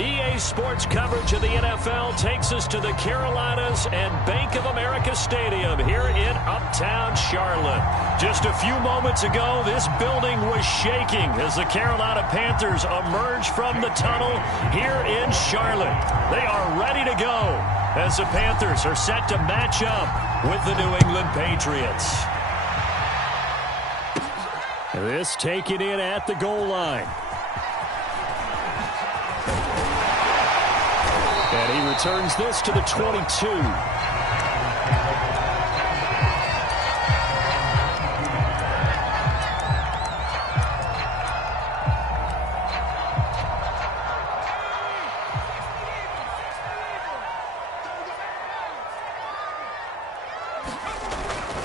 EA Sports coverage of the NFL takes us to the Carolinas and Bank of America Stadium here in Uptown Charlotte. Just a few moments ago, this building was shaking as the Carolina Panthers emerged from the tunnel here in Charlotte. They are ready to go as the Panthers are set to match up with the New England Patriots. This taken in at the goal line. And he returns this to the 22.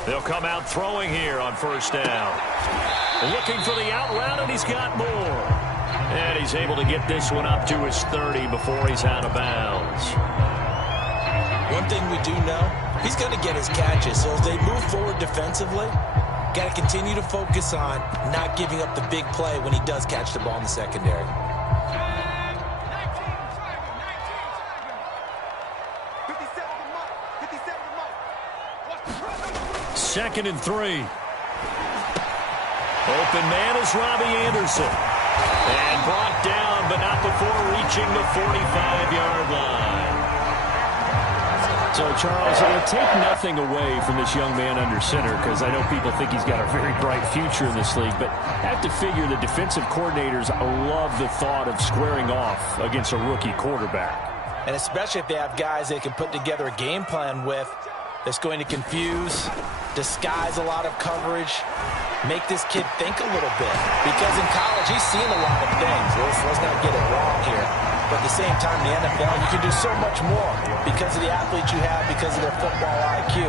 They'll come out throwing here on first down. Looking for the out route, and he's got more. And he's able to get this one up to his 30 before he's out of bounds. One thing we do know, he's going to get his catches. So as they move forward defensively, got to continue to focus on not giving up the big play when he does catch the ball in the secondary. Second and 3. Open man is Robbie Anderson. And brought down, but not before reaching the 45-yard line. So, Charles, it would take nothing away from this young man under center, because I know people think he's got a very bright future in this league, but I have to figure the defensive coordinators love the thought of squaring off against a rookie quarterback. And especially if they have guys they can put together a game plan with that's going to confuse, disguise a lot of coverage, make this kid think a little bit. Because in college, he's seen a lot of things. Let's not get it wrong here. But at the same time, in the NFL, you can do so much more because of the athletes you have, because of their football IQ.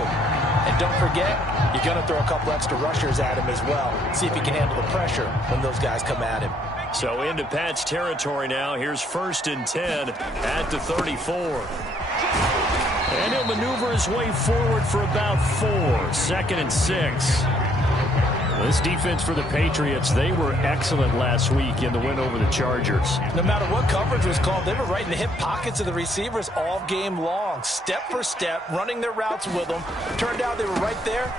And don't forget, you're going to throw a couple extra rushers at him as well. See if he can handle the pressure when those guys come at him. So into Pat's territory now. Here's first and 10 at the 34. And he'll maneuver his way forward for about 4. Second and 6. This defense for the Patriots, they were excellent last week in the win over the Chargers. No matter what coverage was called, they were right in the hip pockets of the receivers all game long. Step for step, running their routes with them. Turned out they were right there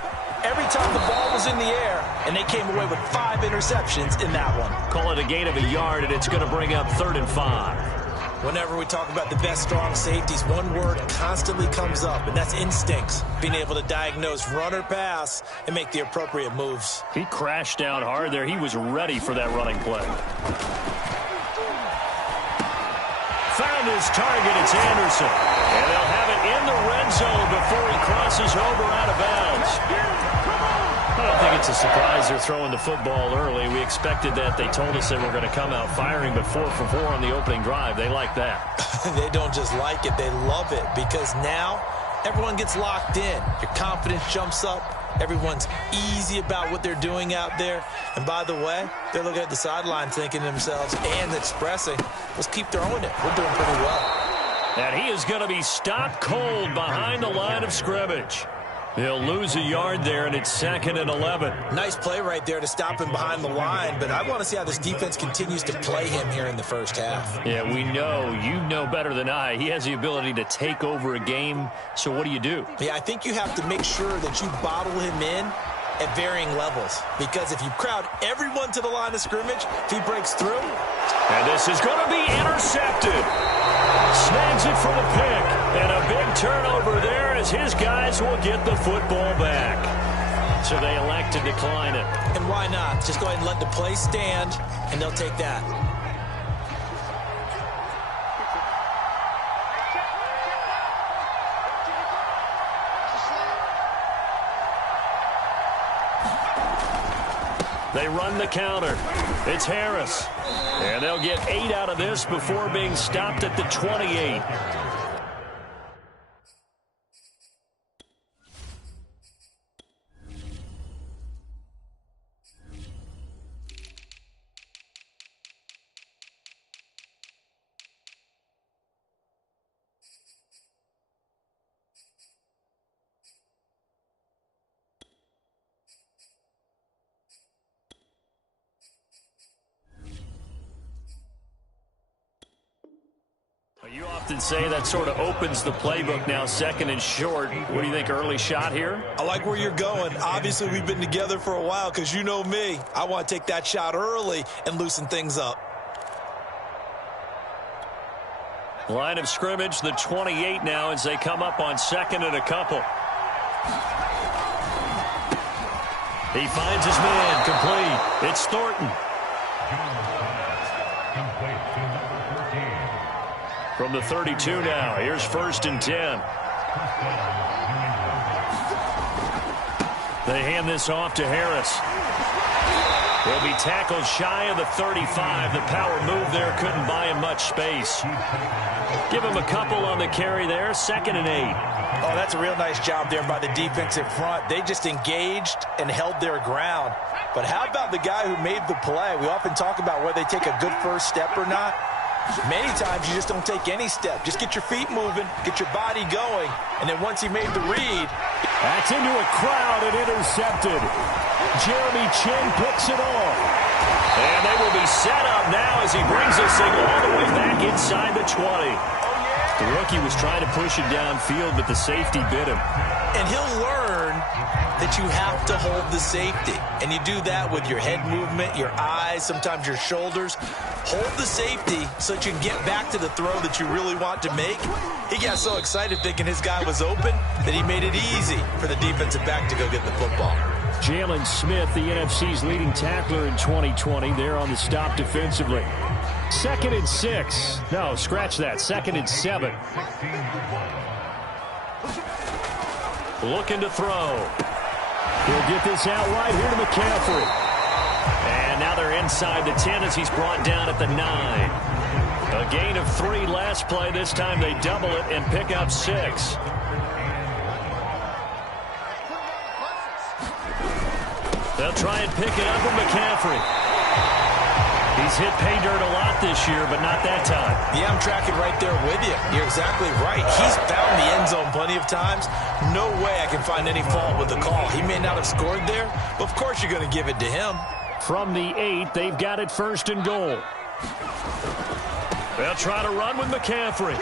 every time the ball was in the air, and they came away with 5 interceptions in that one. Call it a gain of a yard, and it's going to bring up 3rd and 5. Whenever we talk about the best strong safeties, one word constantly comes up, and that's instincts. Being able to diagnose run or pass and make the appropriate moves. He crashed down hard there. He was ready for that running play. Found his target. It's Anderson. And they'll have it in the red zone before he crosses over out of bounds. I don't think it's a surprise they're throwing the football early. We expected that. They told us they were going to come out firing, but 4 for 4 on the opening drive. They like that. They don't just like it. They love it because now everyone gets locked in. Your confidence jumps up. Everyone's easy about what they're doing out there. And by the way, they're looking at the sideline thinking to themselves and expressing, let's keep throwing it. We're doing pretty well. And he is going to be stopped cold behind the line of scrimmage. They'll lose a yard there, and it's 2nd and 11. Nice play right there to stop him behind the line, but I want to see how this defense continues to play him here in the first half. Yeah, we know. You know better than I. He has the ability to take over a game, so what do you do? Yeah, I think you have to make sure that you bottle him in at varying levels, because if you crowd everyone to the line of scrimmage, if he breaks through. And this is going to be intercepted. Snags it for the pick, and a big turnover there as his guys will get the football back. So they elect to decline it. And why not? Just go ahead and let the play stand, and they'll take that. They run the counter. It's Harris. And they'll get 8 out of this before being stopped at the 28. You often say that sort of opens the playbook now, second and short. What do you think, early shot here? I like where you're going. Obviously, we've been together for a while because you know me. I want to take that shot early and loosen things up. Line of scrimmage, the 28 now as they come up on second and a couple. He finds his man, complete. It's Thornton. From the 32 now, here's 1st and 10. They hand this off to Harris. He'll be tackled shy of the 35. The power move there couldn't buy him much space. Give him a couple on the carry there, 2nd and 8. Oh, that's a real nice job there by the defensive front. They just engaged and held their ground. But how about the guy who made the play? We often talk about whether they take a good first step or not. Many times you just don't take any step. Just get your feet moving, get your body going, and then once he made the read. That's into a crowd and intercepted. Jeremy Chin picks it off. And they will be set up now as he brings this thing all the way back inside the 20. The rookie was trying to push it downfield, but the safety bit him. And he'll learn that you have to hold the safety. And you do that with your head movement, your eyes, sometimes your shoulders. Hold the safety so that you can get back to the throw that you really want to make. He got so excited thinking his guy was open that he made it easy for the defensive back to go get the football. Jalen Smith, the NFC's leading tackler in 2020, there on the stop defensively. 2nd and 6. No, scratch that. 2nd and 7. Looking to throw. He'll get this out wide here to McCaffrey. And now they're inside the 10 as he's brought down at the 9. A gain of 3 last play. This time they double it and pick up 6. They'll try and pick it up with McCaffrey. He's hit pay dirt a lot this year, but not that time. Yeah, I'm tracking right there with you. You're exactly right. He's found the end zone plenty of times. No way I can find any fault with the call. He may not have scored there, but of course you're going to give it to him. From the 8, they've got it 1st and goal. They'll try to run with McCaffrey.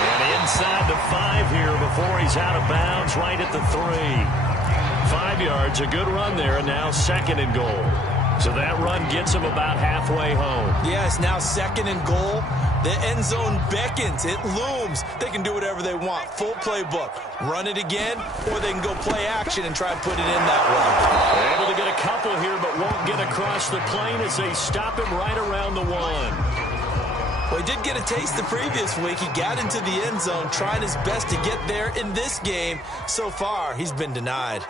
And inside the 5 here before he's out of bounds, right at the 3. 5 yards, a good run there, and now 2nd and goal. So that run gets him about halfway home. Yeah, it's now 2nd and goal. The end zone beckons. It looms. They can do whatever they want. Full playbook. Run it again, or they can go play action and try and put it in that way. They're able to get a couple here, but won't get across the plane as they stop him right around the 1. Well, he did get a taste the previous week. He got into the end zone, trying his best to get there in this game. So far, he's been denied.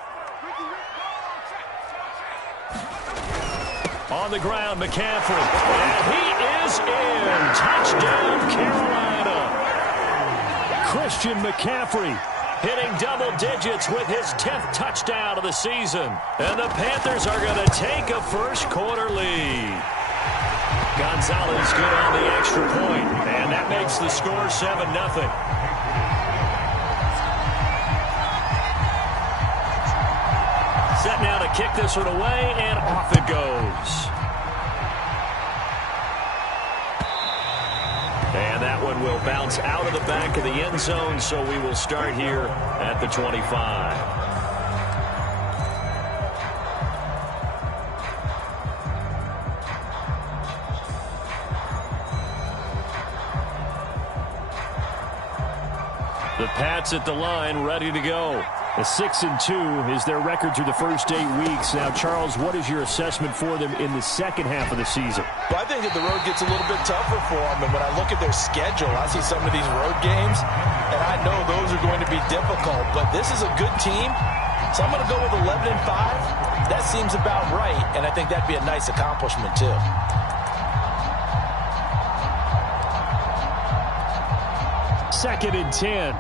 On the ground, McCaffrey. And he is in. Touchdown, Carolina. Christian McCaffrey hitting double digits with his 10th touchdown of the season. And the Panthers are going to take a first-quarter lead. Gonzalez good on the extra point, and that makes the score 7-0. Set now to kick this one away, and off it goes. And that one will bounce out of the back of the end zone, so we will start here at the 25. The Pats at the line, ready to go. A 6-2 is their record through the first 8 weeks. Now, Charles, what is your assessment for them in the second half of the season? Well, I think that the road gets a little bit tougher for them. And when I look at their schedule, I see some of these road games, and I know those are going to be difficult. But this is a good team, so I'm going to go with 11-5. That seems about right, and I think that'd be a nice accomplishment, too. Second and 10.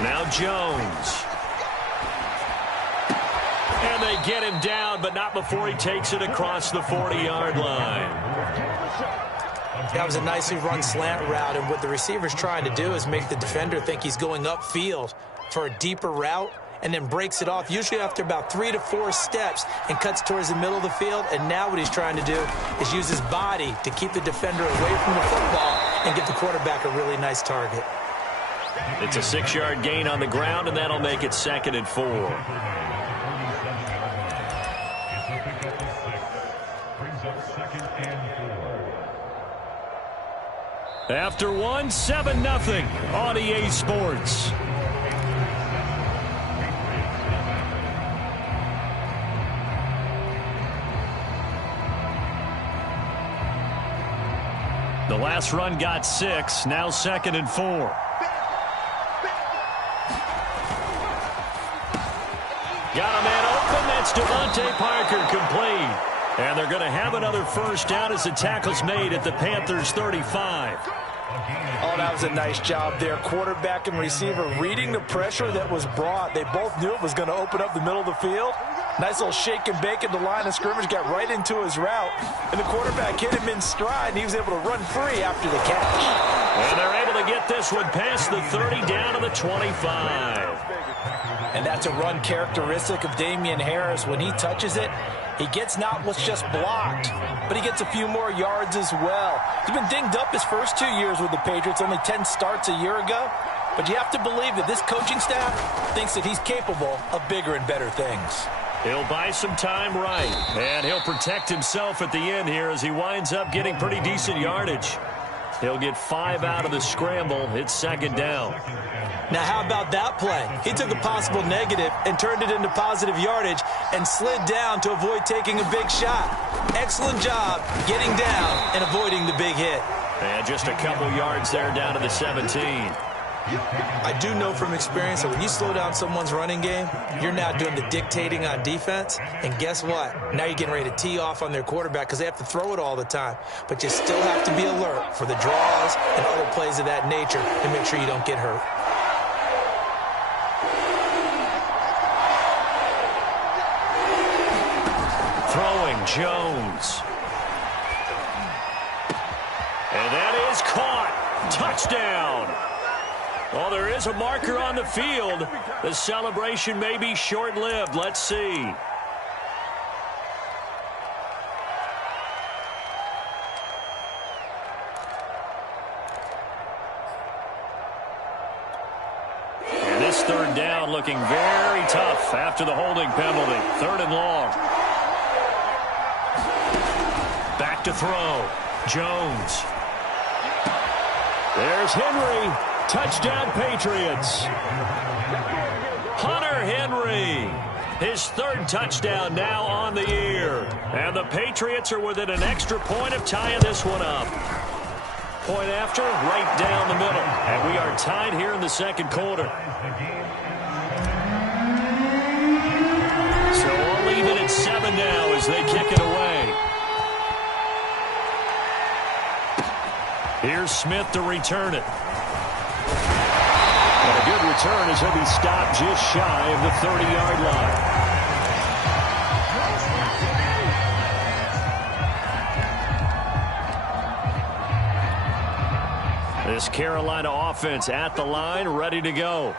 Now Jones. And they get him down, but not before he takes it across the 40-yard line. That was a nicely run slant route, and what the receiver's trying to do is make the defender think he's going upfield for a deeper route, and then breaks it off, usually after about 3 to 4 steps, and cuts towards the middle of the field. And now what he's trying to do is use his body to keep the defender away from the football and get the quarterback a really nice target. It's a 6-yard gain on the ground, and that'll make it 2nd and 4. After 1, 7-0 on EA Sports. The last run got 6, now 2nd and 4. Got a man open. That's Devontae Parker, complete. And they're going to have another first down as the tackle's made at the Panthers' 35. Oh, that was a nice job there. Quarterback and receiver reading the pressure that was brought. They both knew it was going to open up the middle of the field. Nice little shake and bake at the line of scrimmage, got right into his route. And the quarterback hit him in stride, and he was able to run free after the catch. And they're able to get this one past the 30 down to the 25. And that's a run characteristic of Damian Harris. When he touches it, he gets not what's just blocked, but he gets a few more yards as well. He's been dinged up his first 2 years with the Patriots, only 10 starts a year ago. But you have to believe that this coaching staff thinks that he's capable of bigger and better things. He'll buy some time right, and he'll protect himself at the end here as he winds up getting pretty decent yardage. He'll get 5 out of the scramble. It's 2nd down. Now, how about that play? He took a possible negative and turned it into positive yardage and slid down to avoid taking a big shot. Excellent job getting down and avoiding the big hit. And just a couple yards there down to the 17. I do know from experience that when you slow down someone's running game, you're now doing the dictating on defense. And guess what? Now you're getting ready to tee off on their quarterback because they have to throw it all the time. But you still have to be alert for the draws and other plays of that nature to make sure you don't get hurt. Throwing Jones. And that is caught. Touchdown. Well, there is a marker on the field. The celebration may be short-lived. Let's see. And this 3rd down looking very tough after the holding penalty. 3rd and long. Back to throw. Jones. There's Henry. Touchdown, Patriots. Hunter Henry. His 3rd touchdown now on the year. And the Patriots are within an extra point of tying this one up. Point after, right down the middle. And we are tied here in the 2nd quarter. So we'll leave it at 7 now as they kick it away. Here's Smith to return it. And a good return as he'll be stopped just shy of the 30-yard line. This Carolina offense at the line, ready to go.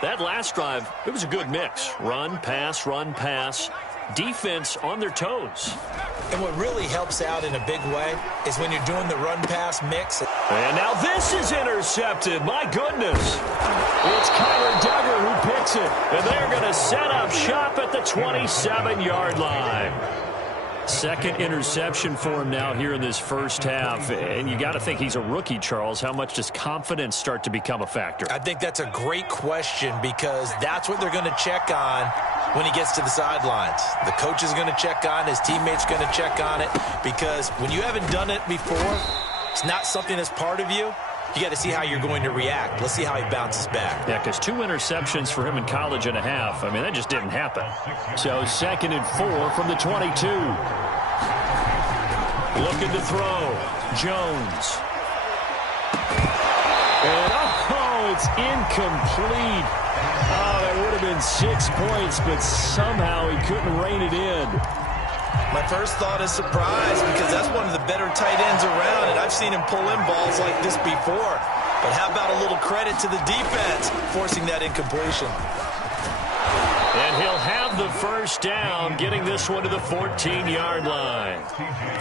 That last drive, it was a good mix. Run, pass, defense on their toes. And what really helps out in a big way is when you're doing the run-pass mix. And now this is intercepted. My goodness. It's Kyler Duggar who picks it. And they're going to set up shop at the 27-yard line. 2nd interception for him now here in this first half. And you got to think he's a rookie, Charles. How much does confidence start to become a factor? I think that's a great question because that's what they're going to check on when he gets to the sidelines. The coach is going to check on, his teammates going to check on it, because when you haven't done it before, it's not something that's part of you. You got to see how you're going to react. Let's see how he bounces back. Yeah, because 2 interceptions for him in college and a half. I mean, that just didn't happen. So 2nd and 4 from the 22. Looking to throw. Jones. And, oh, it's incomplete. Oh, that would have been 6 points, but somehow he couldn't rein it in. My first thought is surprise because that's one of the better tight ends around, and I've seen him pull in balls like this before. But how about a little credit to the defense forcing that incompletion? first down, getting this one to the 14-yard line.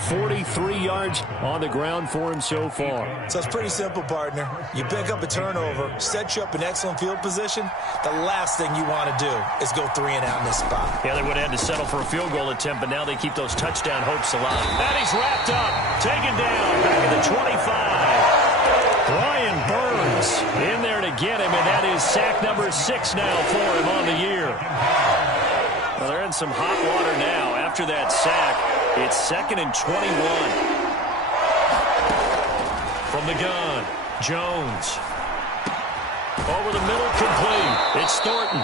43 yards on the ground for him so far. So it's pretty simple, partner. You pick up a turnover, set you up in excellent field position. The last thing you want to do is go 3 and out in this spot. Yeah, they would have had to settle for a field goal attempt, but now they keep those touchdown hopes alive. And he's wrapped up, taken down, back at the 25. Brian Burns in there to get him, and that is sack number 6 now for him on the year. Well, they're in some hot water now. After that sack, it's 2nd and 21. From the gun, Jones. Over the middle, complete. It's Thornton.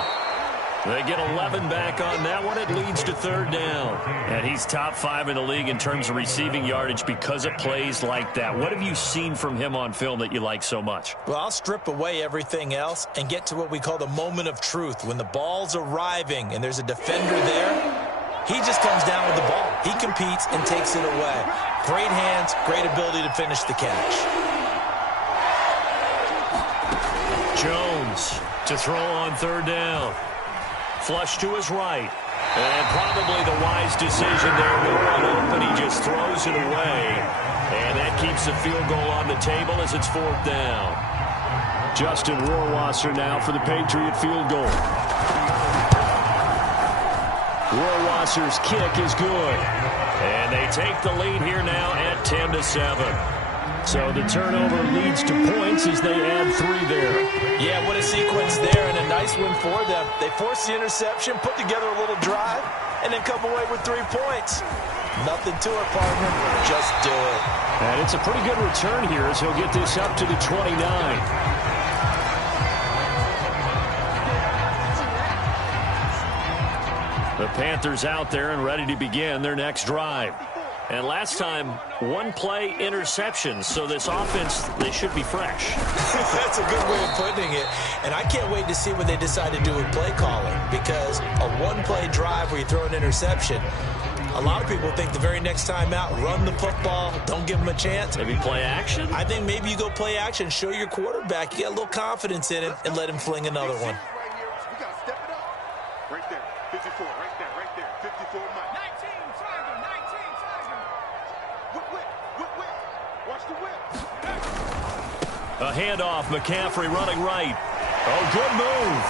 They get 11 back on that one. It leads to 3rd down. And he's top 5 in the league in terms of receiving yardage because it plays like that. What have you seen from him on film that you like so much? Well, I'll strip away everything else and get to what we call the moment of truth. When the ball's arriving and there's a defender there, he just comes down with the ball. He competes and takes it away. Great hands, great ability to finish the catch. Jones to throw on 3rd down. Flush to his right. And probably the wise decision there. No one open. He just throws it away. And that keeps the field goal on the table as it's 4th down. Justin Rohrwasser now for the Patriot field goal. Rohrwasser's kick is good. And they take the lead here now at 10-7. So the turnover leads to points as they add 3 there. Yeah, what a sequence there, and a nice one for them. They force the interception, put together a little drive, and then come away with 3 points. Nothing to it, partner. Just do it. And it's a pretty good return here as he'll get this up to the 29. The Panthers out there and ready to begin their next drive. And last time, 1-play interception. So this offense, they should be fresh. That's a good way of putting it. And I can't wait to see what they decide to do with play calling. Because a 1-play drive where you throw an interception, a lot of people think the very next time out, run the football, don't give them a chance. Maybe play action? I think maybe you go play action, show your quarterback, you get a little confidence in it, and let him fling another one. We got to step it up. Right there, 54, right there, 54 Mike. 19, triangle, 19, triangle. Whip. Watch the whip. A handoff, McCaffrey running right. Oh, good move.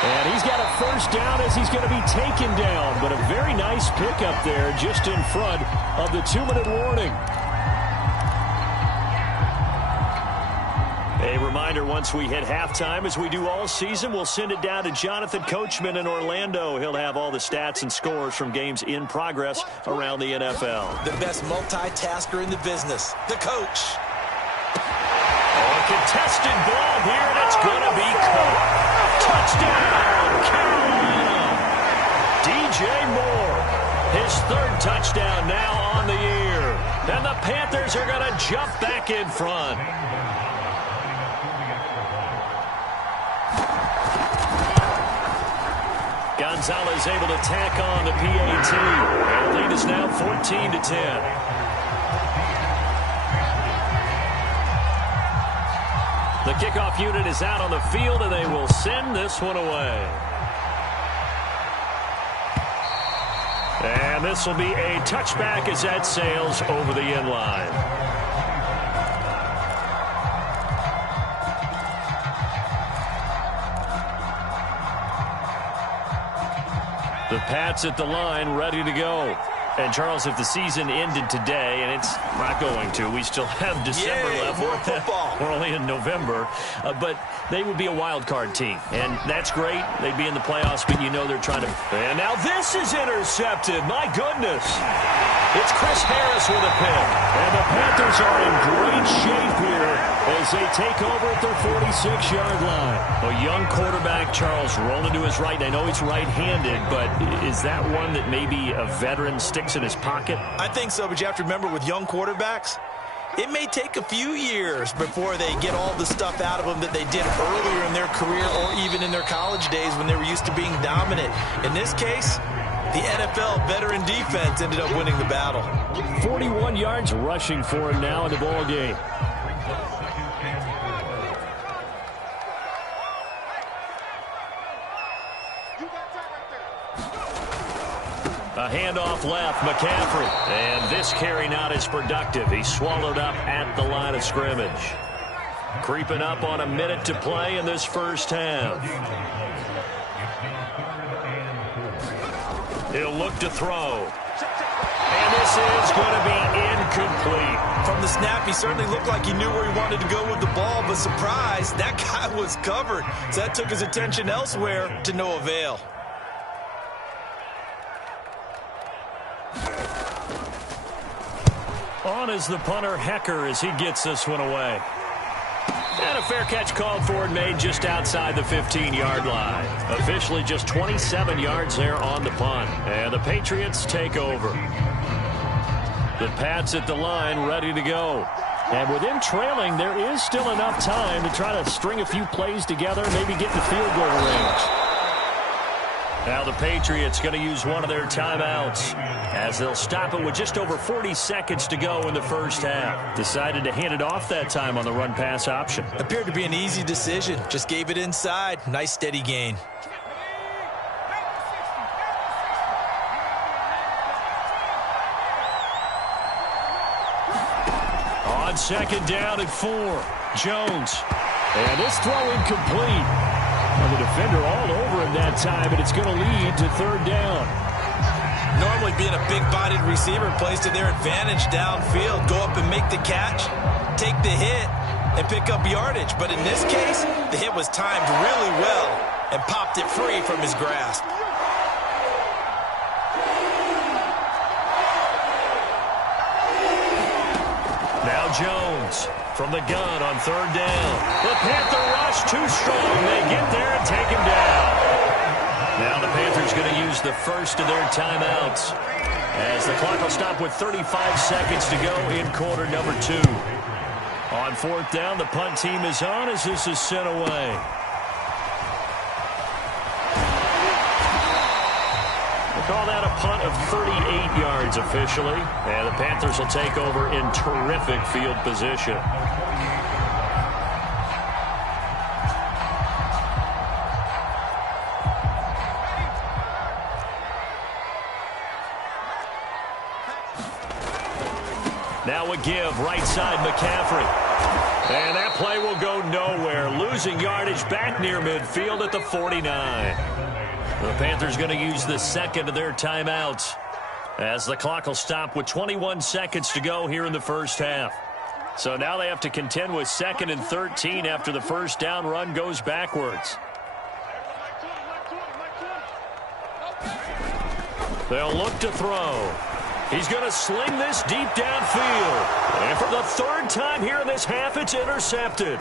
And he's got a first down as he's going to be taken down. But a very nice pickup there just in front of the 2-minute warning. A reminder, once we hit halftime, as we do all season, we'll send it down to Jonathan Coachman in Orlando. He'll have all the stats and scores from games in progress around the NFL. The best multitasker in the business, the coach. Oh, a contested ball here, and it's going to be caught. Touchdown, Carolina. DJ Moore, his 3rd touchdown now on the year. And the Panthers are going to jump back in front. Gonzalez able to tack on the PAT. And the lead is now 14-10. The kickoff unit is out on the field, and they will send this one away. And this will be a touchback as that sails over the end line. The Pats at the line, ready to go. And, Charles, if the season ended today, and it's not going to, we still have December left. More football. We're only in November. But they would be a wild card team. And that's great. They'd be in the playoffs, but you know they're trying to. And now this is intercepted. My goodness. It's Chris Harris with a pick. And the Panthers are in great shape here as they take over at their 46-yard line. A young quarterback, Charles, rolling to his right. And I know he's right-handed, but is that one that maybe a veteran sticks in his pocket? I think so, but you have to remember with young quarterbacks, it may take a few years before they get all the stuff out of them that they did earlier in their career or even in their college days when they were used to being dominant. In this case, the NFL veteran defense ended up winning the battle. 41 yards rushing for him now in the ball game. A handoff left, McCaffrey. And this carry not as productive. He's swallowed up at the line of scrimmage. Creeping up on a minute to play in this first half. He'll look to throw. And this is going to be incomplete. From the snap, he certainly looked like he knew where he wanted to go with the ball, but surprise, that guy was covered. So that took his attention elsewhere to no avail. On is the punter, Hecker, as he gets this one away. And a fair catch called for and made just outside the 15-yard line. Officially just 27 yards there on the punt. And the Patriots take over. The Pats at the line ready to go. And with them trailing, there is still enough time to try to string a few plays together, maybe get in the field goal range. Now the Patriots going to use one of their timeouts as they'll stop it with just over 40 seconds to go in the first half. Decided to hand it off that time on the run-pass option. Appeared to be an easy decision. Just gave it inside. Nice steady gain. On second down at 4, Jones. And this throw incomplete. And the defender all over him that time, and it's going to lead to third down. Normally being a big-bodied receiver plays to their advantage downfield. Go up and make the catch, take the hit, and pick up yardage. But in this case, the hit was timed really well and popped it free from his grasp. Now Jones from the gun on third down. The Panther rush too strong. They get there and take him down. Now the Panthers going to use the first of their timeouts as the clock will stop with 35 seconds to go in quarter number 2. On fourth down, the punt team is on as this is sent away. Call that a punt of 38 yards officially. And the Panthers will take over in terrific field position. Now a give, right side McCaffrey. And that play will go nowhere. Losing yardage back near midfield at the 49. The Panthers going to use the second of their timeouts as the clock will stop with 21 seconds to go here in the first half. So now they have to contend with 2nd and 13 after the first down run goes backwards. They'll look to throw. He's going to sling this deep downfield. And for the third time here in this half, it's intercepted.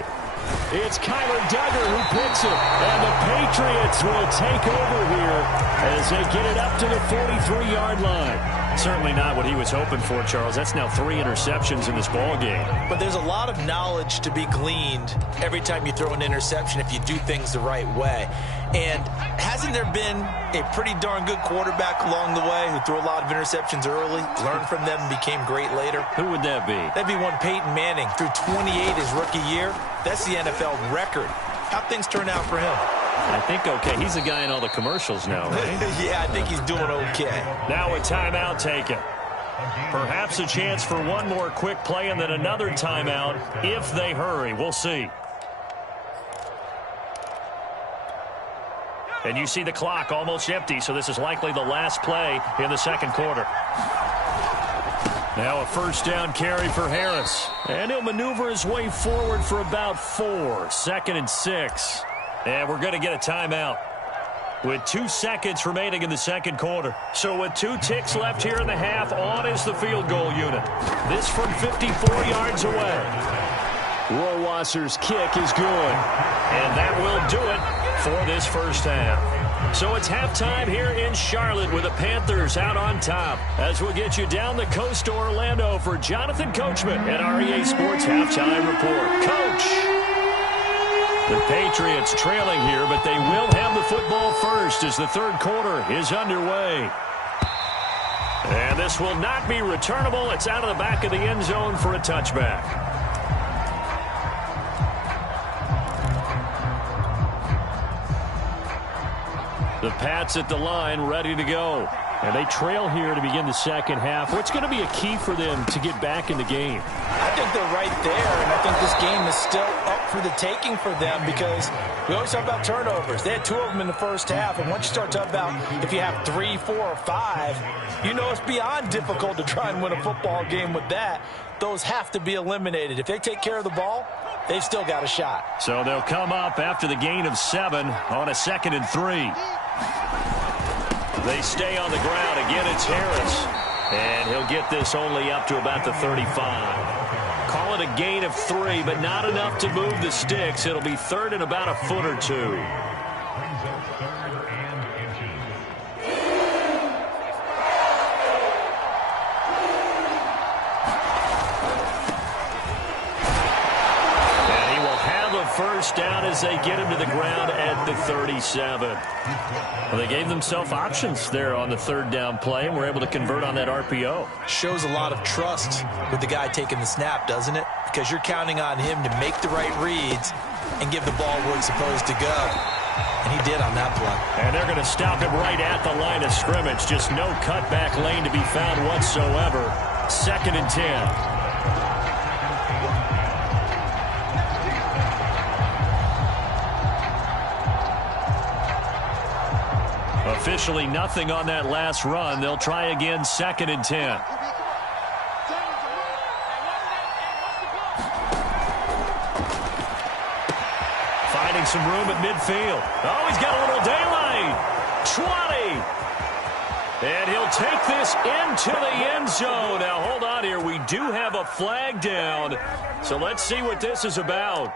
It's Kyler Duggar who picks it, and the Patriots will take over here as they get it up to the 43-yard line. Certainly not what he was hoping for, Charles. That's now 3 interceptions in this ball game. But there's a lot of knowledge to be gleaned every time you throw an interception if you do things the right way. And hasn't there been a pretty darn good quarterback along the way who threw a lot of interceptions early, learned from them, and became great later? Who would that be? That'd be one Peyton Manning. Threw 28 his rookie year. That's the NFL record. How'd things turn out for him? I think okay. He's the guy in all the commercials now, right? Yeah, I think he's doing okay. Now a timeout taken. Perhaps a chance for one more quick play and then another timeout if they hurry. We'll see. And you see the clock almost empty, so this is likely the last play in the second quarter. Now a first down carry for Harris. And he'll maneuver his way forward for about 4. 2nd and 6. And we're going to get a timeout with 2 seconds remaining in the second quarter. So with 2 ticks left here in the half, on is the field goal unit. This from 54 yards away. Rohrwasser's kick is good. And that will do it for this first half. So it's halftime here in Charlotte with the Panthers out on top. As we'll get you down the coast to Orlando for Jonathan Coachman at REA Sports Halftime Report. Coach! The Patriots trailing here, but they will have the football first as the third quarter is underway. And this will not be returnable. It's out of the back of the end zone for a touchback. The Pats at the line ready to go. And they trail here to begin the second half. What's going to be a key for them to get back in the game? I think they're right there, and I think this game is still up for the taking for them because we always talk about turnovers. They had 2 of them in the first half, and once you start talking about if you have 3, 4, or 5, you know it's beyond difficult to try and win a football game with that. Those have to be eliminated. If they take care of the ball, they've still got a shot. So they'll come up after the gain of 7 on a 2nd and 3. They stay on the ground. Again, it's Harris. And he'll get this only up to about the 35. Call it a gain of 3, but not enough to move the sticks. It'll be 3rd and about a foot or 2. First down as they get him to the ground at the 37. Well, they gave themselves options there on the 3rd down play and were able to convert on that RPO. Shows a lot of trust with the guy taking the snap, doesn't it? Because you're counting on him to make the right reads and give the ball where it's supposed to go. And he did on that play. And they're going to stop him right at the line of scrimmage. Just no cutback lane to be found whatsoever. 2nd and 10. Officially nothing on that last run. They'll try again, 2nd and 10. Finding some room at midfield. Oh, he's got a little daylight. 20. And he'll take this into the end zone. Now, hold on here. We do have a flag down. So let's see what this is about.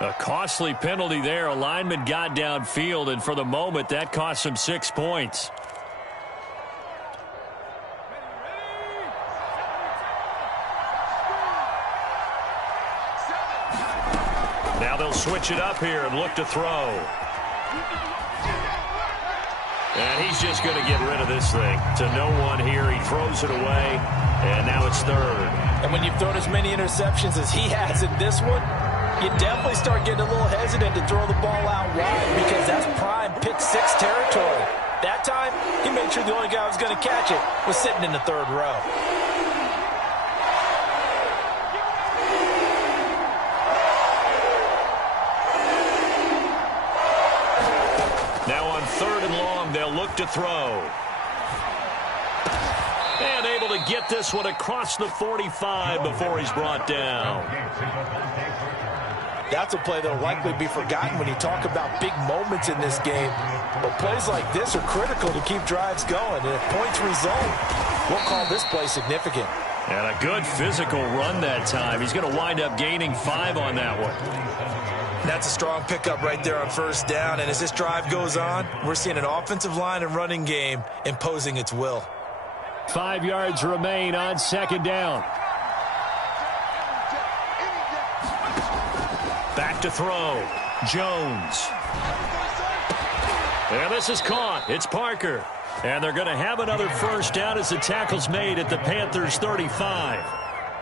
A costly penalty there. A lineman got downfield, and for the moment, that cost him 6 points. Now they'll switch it up here and look to throw. And he's just going to get rid of this thing to no one here. He throws it away, and now it's 3rd. And when you've thrown as many interceptions as he has in this one, you definitely start getting a little hesitant to throw the ball out wide because that's prime pick 6 territory. That time, he made sure the only guy who was going to catch it was sitting in the 3rd row. Now on 3rd and long, they'll look to throw. And able to get this one across the 45 before he's brought down. That's a play that will likely be forgotten when you talk about big moments in this game. But plays like this are critical to keep drives going. And if points result, we'll call this play significant. And a good physical run that time. He's going to wind up gaining 5 on that one. That's a strong pickup right there on 1st down. And as this drive goes on, we're seeing an offensive line and running game imposing its will. 5 yards remain on 2nd down. Back to throw. Jones. And this is caught. It's Parker. And they're going to have another 1st down as the tackle's made at the Panthers' 35.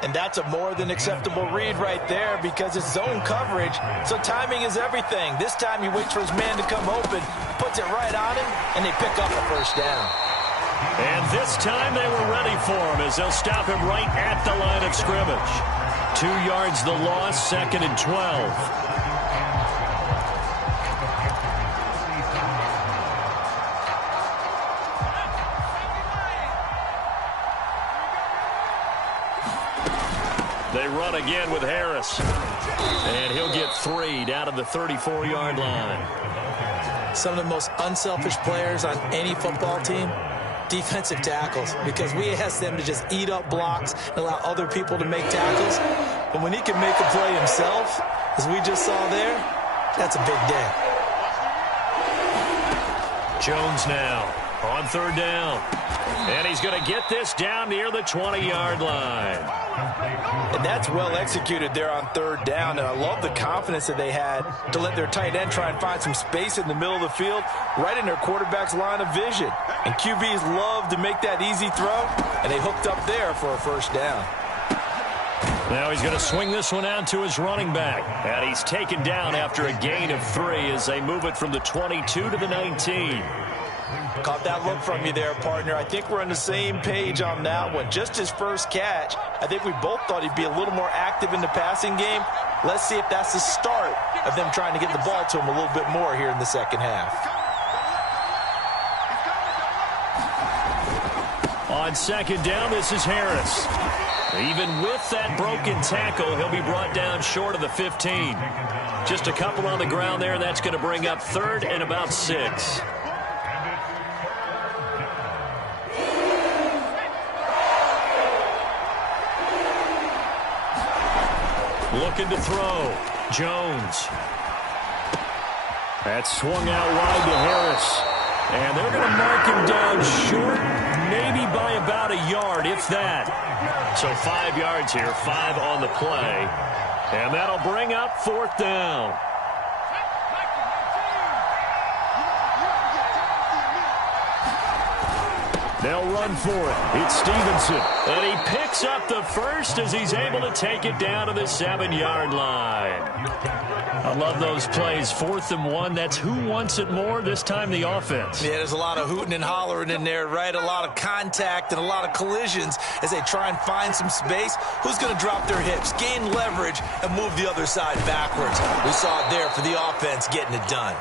And that's a more than acceptable read right there because it's zone coverage, so timing is everything. This time he waits for his man to come open, puts it right on him, and they pick up a 1st down. And this time they were ready for him as they'll stop him right at the line of scrimmage. 2 yards the loss, 2nd and 12. They run again with Harris. And he'll get 3 down to the 34-yard line. Some of the most unselfish players on any football team, defensive tackles, because we ask them to just eat up blocks and allow other people to make tackles. But when he can make a play himself, as we just saw there, that's a big day. Jones now on 3rd down. And he's going to get this down near the 20-yard line. And that's well executed there on 3rd down. And I love the confidence that they had to let their tight end try and find some space in the middle of the field, right in their quarterback's line of vision. And QBs love to make that easy throw, and they hooked up there for a 1st down. Now he's going to swing this one out to his running back. And he's taken down after a gain of 3 as they move it from the 22 to the 19. Caught that look from you there, partner. I think we're on the same page on that one. Just his first catch, I think we both thought he'd be a little more active in the passing game. Let's see if that's the start of them trying to get the ball to him a little bit more here in the second half. On second down, this is Harris. Even with that broken tackle, he'll be brought down short of the 15. Just a couple on the ground there. That's going to bring up third and about 6. Looking to throw. Jones. That's swung out wide to Harris. And they're going to mark him down short, maybe by about a yard, if that. So 5 yards here, 5 on the play. And that'll bring up fourth down. They'll run for it. It's Stevenson. And he picks up the first as he's able to take it down to the 7-yard line. I love those plays. 4th and 1. That's who wants it more, this time the offense. Yeah, there's a lot of hooting and hollering in there, right? A lot of contact and a lot of collisions as they try and find some space. Who's going to drop their hips, gain leverage, and move the other side backwards? We saw it there for the offense getting it done.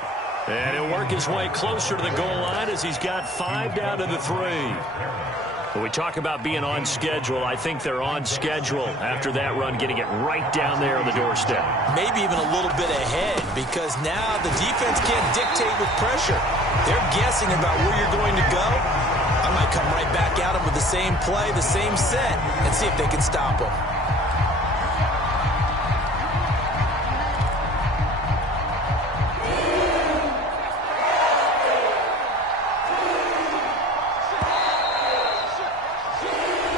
And he'll work his way closer to the goal line as he's got 5 down to the 3. When we talk about being on schedule, I think they're on schedule after that run, getting it right down there on the doorstep. Maybe even a little bit ahead, because now the defense can't dictate with pressure. They're guessing about where you're going to go. I might come right back at them with the same play, the same set, and see if they can stop them.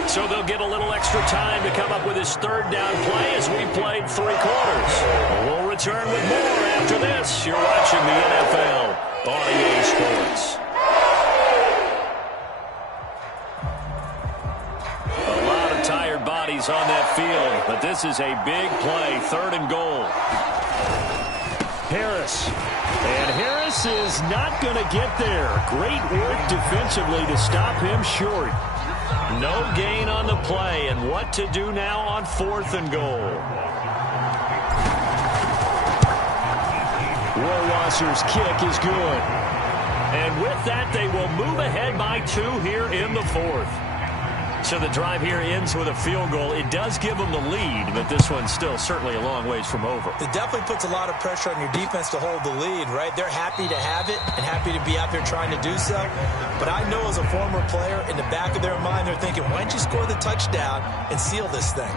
So they'll get a little extra time to come up with his 3rd down play as we played 3 quarters. We'll return with more after this. You're watching the NFL on EA Sports. A lot of tired bodies on that field, but this is a big play, 3rd and goal. Harris. And Harris is not going to get there. Great work defensively to stop him short. No gain on the play, and what to do now on 4th and goal. Rohrwasser's kick is good. And with that, they will move ahead by 2 here in the 4th. So the drive here ends with a field goal. It does give them the lead, but this one's still certainly a long ways from over. It definitely puts a lot of pressure on your defense to hold the lead, right? They're happy to have it and happy to be out there trying to do so. But I know as a former player, in the back of their mind, they're thinking, why don't you score the touchdown and seal this thing?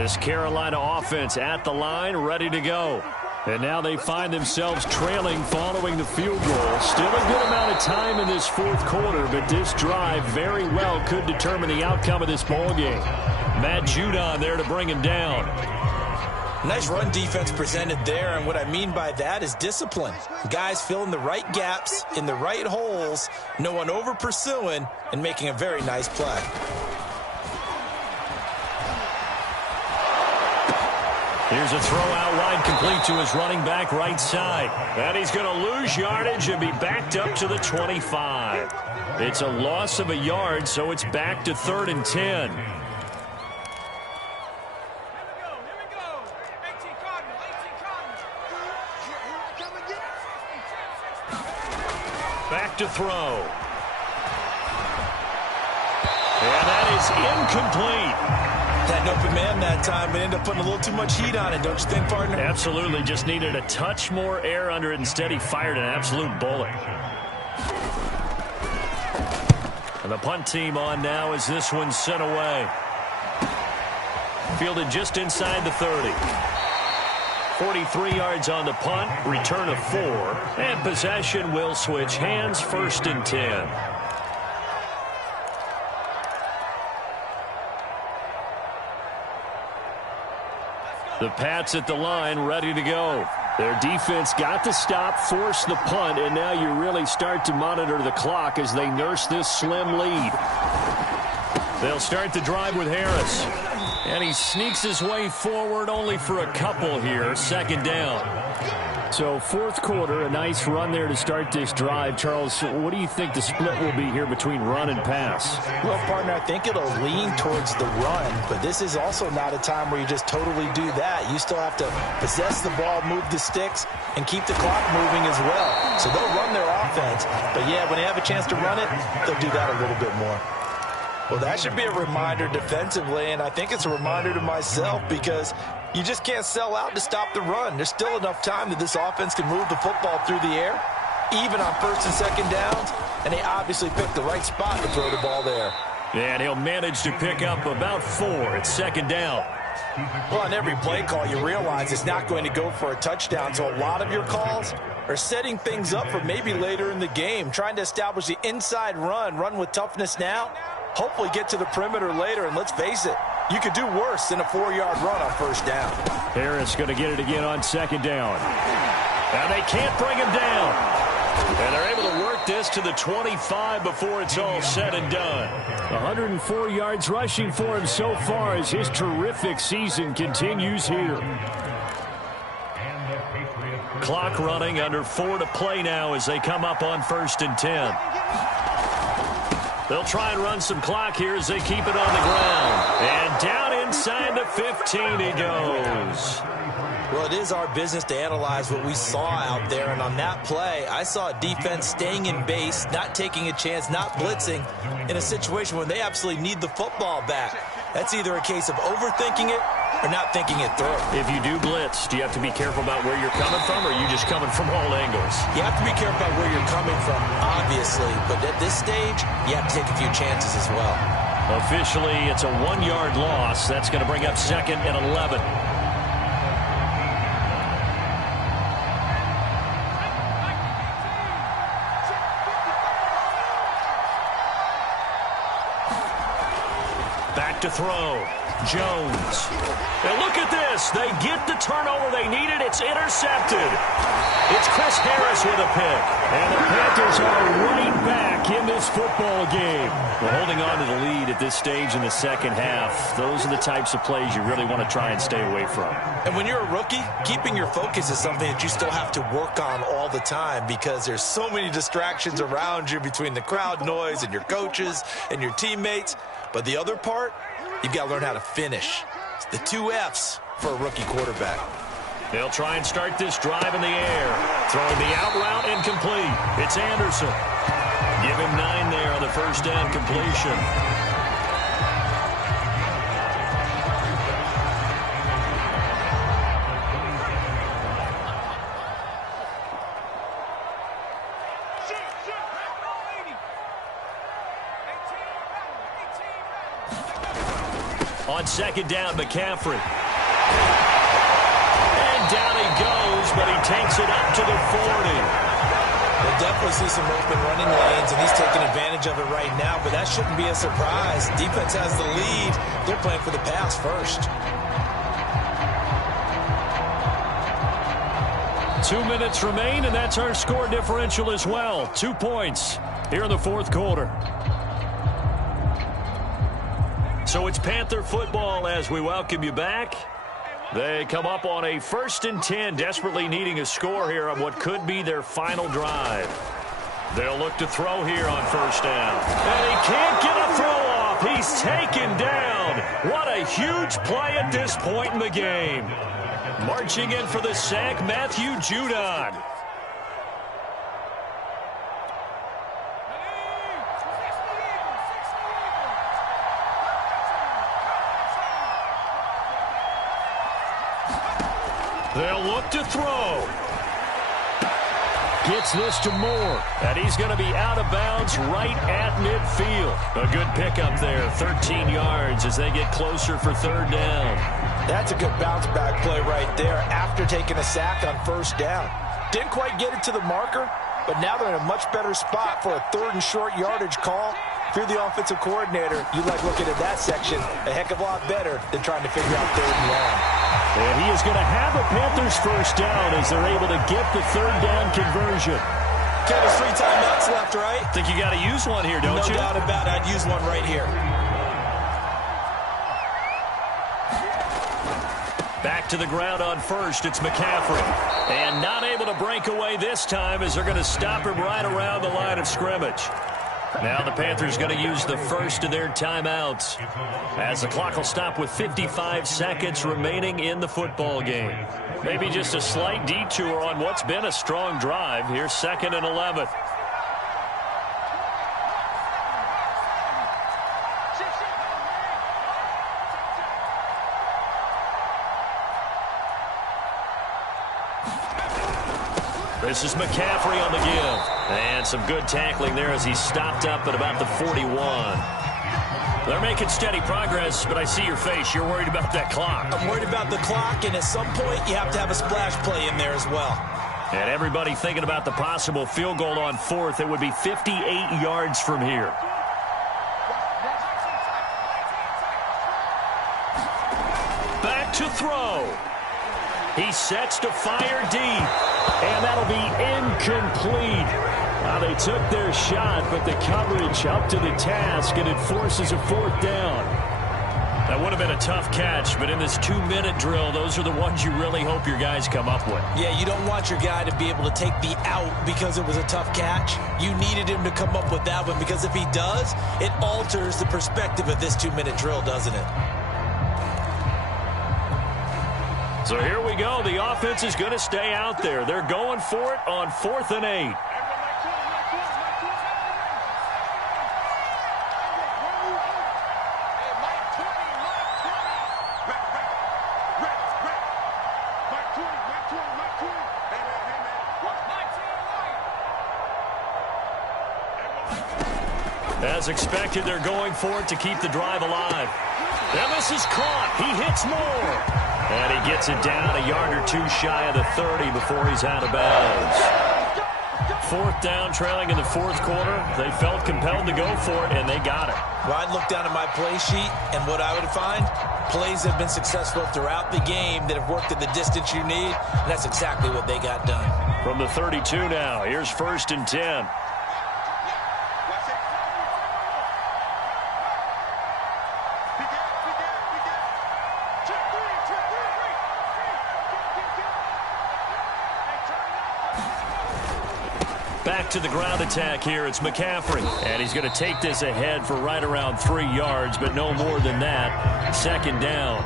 This Carolina offense at the line, ready to go. And now they find themselves trailing following the field goal. Still a good amount of time in this 4th quarter, but this drive very well could determine the outcome of this ball game. Matt Judon there to bring him down. Nice run defense presented there, and what I mean by that is discipline. Guys filling the right gaps in the right holes, no one over pursuing, and making a very nice play. Here's a throw out wide, complete to his running back right side. And he's going to lose yardage and be backed up to the 25. It's a loss of a yard, so it's back to 3rd and 10. Back to throw. And that is incomplete. Had an open man that time, but ended up putting a little too much heat on it, don't you think, partner? Absolutely. Just needed a touch more air under it. Instead, he fired an absolute bullet. And the punt team on now as this one's sent away. Fielded just inside the 30. 43 yards on the punt, return of 4. And possession will switch hands, 1st and 10. The Pats at the line, ready to go. Their defense got the stop, forced the punt, and now you really start to monitor the clock as they nurse this slim lead. They'll start the drive with Harris. And he sneaks his way forward only for a couple here. Second down. So fourth quarter, a nice run there to start this drive. Charles, what do you think the split will be here between run and pass? Well, partner, I think it'll lean towards the run, but this is also not a time where you just totally do that. You still have to possess the ball, move the sticks, and keep the clock moving as well. So they'll run their offense, but yeah, when they have a chance to run it, they'll do that a little bit more. Well, that should be a reminder defensively, and I think it's a reminder to myself because you just can't sell out to stop the run. There's still enough time that this offense can move the football through the air, even on first and second downs, and they obviously picked the right spot to throw the ball there. And he'll manage to pick up about 4 at second down. Well, on every play call, you realize it's not going to go for a touchdown, so a lot of your calls are setting things up for maybe later in the game, trying to establish the inside run with toughness now, hopefully get to the perimeter later, and let's face it, you could do worse than a 4-yard run on first down. Harris going to get it again on second down. And they can't bring him down. And they're able to work this to the 25 before it's all said and done. 104 yards rushing for him so far as his terrific season continues here. Clock running, under 4 to play now as they come up on 1st and 10. They'll try and run some clock here as they keep it on the ground. And down inside the 15 he goes. Well, it is our business to analyze what we saw out there, and on that play, I saw a defense staying in base, not taking a chance, not blitzing, in a situation where they absolutely need the football back. That's either a case of overthinking it or not thinking it through. If you do blitz, do you have to be careful about where you're coming from, or are you just coming from all angles? You have to be careful about where you're coming from, obviously, but at this stage, you have to take a few chances as well. Officially, it's a 1-yard loss. That's going to bring up 2nd and 11. Back to throw. Jones. And look at this. They get the turnover they needed. It's intercepted. It's Chris Harris with a pick. And the Panthers are right back in this football game. Well, holding on to the lead at this stage in the second half, those are the types of plays you really want to try and stay away from. And when you're a rookie, keeping your focus is something that you still have to work on all the time because there's so many distractions around you between the crowd noise and your coaches and your teammates. But the other part, you've got to learn how to finish. It's the 2 F's for a rookie quarterback. They'll try and start this drive in the air. Throwing the out route incomplete. It's Anderson. Give him 9 there on the first down completion. On second down, McCaffrey. And down he goes, but he takes it up to the 40. We'll definitely see some open running lanes, and he's taking advantage of it right now, but that shouldn't be a surprise. Defense has the lead. They're playing for the pass first. 2 minutes remain, and that's our score differential as well. 2 points here in the fourth quarter. So it's Panther football as we welcome you back. They come up on a 1st and 10, desperately needing a score here on what could be their final drive. They'll look to throw here on first down. And he can't get a throw off. He's taken down. What a huge play at this point in the game. Marching in for the sack, Matthew Judon. They'll look to throw. Gets this to Moore. And he's going to be out of bounds right at midfield. A good pickup there, 13 yards as they get closer for 3rd down. That's a good bounce back play right there after taking a sack on first down. Didn't quite get it to the marker, but now they're in a much better spot for a 3rd and short yardage call. If you're the offensive coordinator, you like looking at that section a heck of a lot better than trying to figure out 3rd and long. And he is going to have a Panthers first down as they're able to get the 3rd down conversion. Okay, there's 3 timeouts left, right? Think you got to use one here, don't you? No doubt about it. I'd use one right here. Back to the ground on first. It's McCaffrey. And not able to break away this time as they're going to stop him right around the line of scrimmage. Now the Panthers going to use the first of their timeouts as the clock will stop with 55 seconds remaining in the football game. Maybe just a slight detour on what's been a strong drive. Here's 2nd and 11. This is McCaffrey on the give. And some good tackling there as he stopped up at about the 41. They're making steady progress, but I see your face. You're worried about that clock. I'm worried about the clock, and at some point you have to have a splash play in there as well. And everybody thinking about the possible field goal on 4th. It would be 58 yards from here. Back to throw. He sets to fire deep. And that'll be incomplete. Now they took their shot, but the coverage up to the task, and it forces a 4th down. That would have been a tough catch, but in this 2-minute drill, those are the ones you really hope your guys come up with. Yeah, you don't want your guy to be able to take the out because it was a tough catch. You needed him to come up with that one, because if he does, it alters the perspective of this 2-minute drill, doesn't it? So here we go. The offense is going to stay out there. They're going for it on 4th and 8. As expected, they're going for it to keep the drive alive. And this is caught. He hits more. And he gets it down a yard or 2 shy of the 30 before he's out of bounds. 4th down, trailing in the 4th quarter. They felt compelled to go for it, and they got it. Well, I'd look down at my play sheet, and what I would find, plays have been successful throughout the game that have worked at the distance you need, and that's exactly what they got done. From the 32 now, here's 1st and 10. Back to the ground attack here. It's McCaffrey. And he's going to take this ahead for right around 3 yards, but no more than that. 2nd down.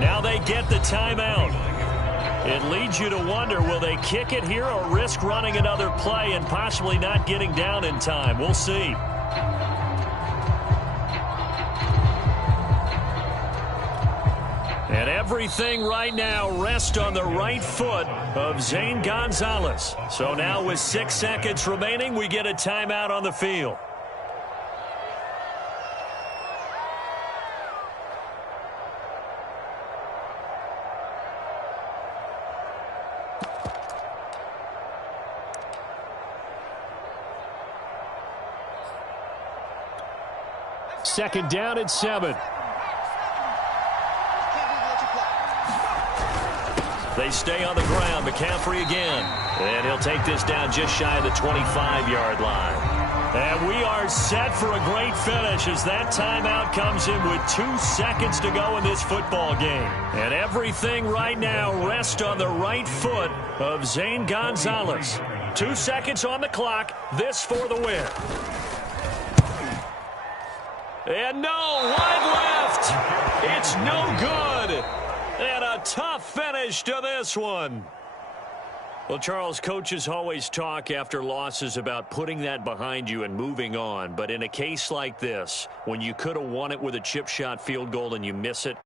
Now they get the timeout. It leads you to wonder, will they kick it here or risk running another play and possibly not getting down in time? We'll see. And everything right now rests on the right foot of Zane Gonzalez. So now with 6 seconds remaining, we get a timeout on the field. Second down at 7. They stay on the ground. McCaffrey again. And he'll take this down just shy of the 25-yard line. And we are set for a great finish as that timeout comes in with 2 seconds to go in this football game. And everything right now rests on the right foot of Zane Gonzalez. 2 seconds on the clock. This for the win. And no, wide left. It's no good. And a tough finish to this one. Well, Charles, coaches always talk after losses about putting that behind you and moving on. But in a case like this, when you could have won it with a chip shot field goal and you miss it,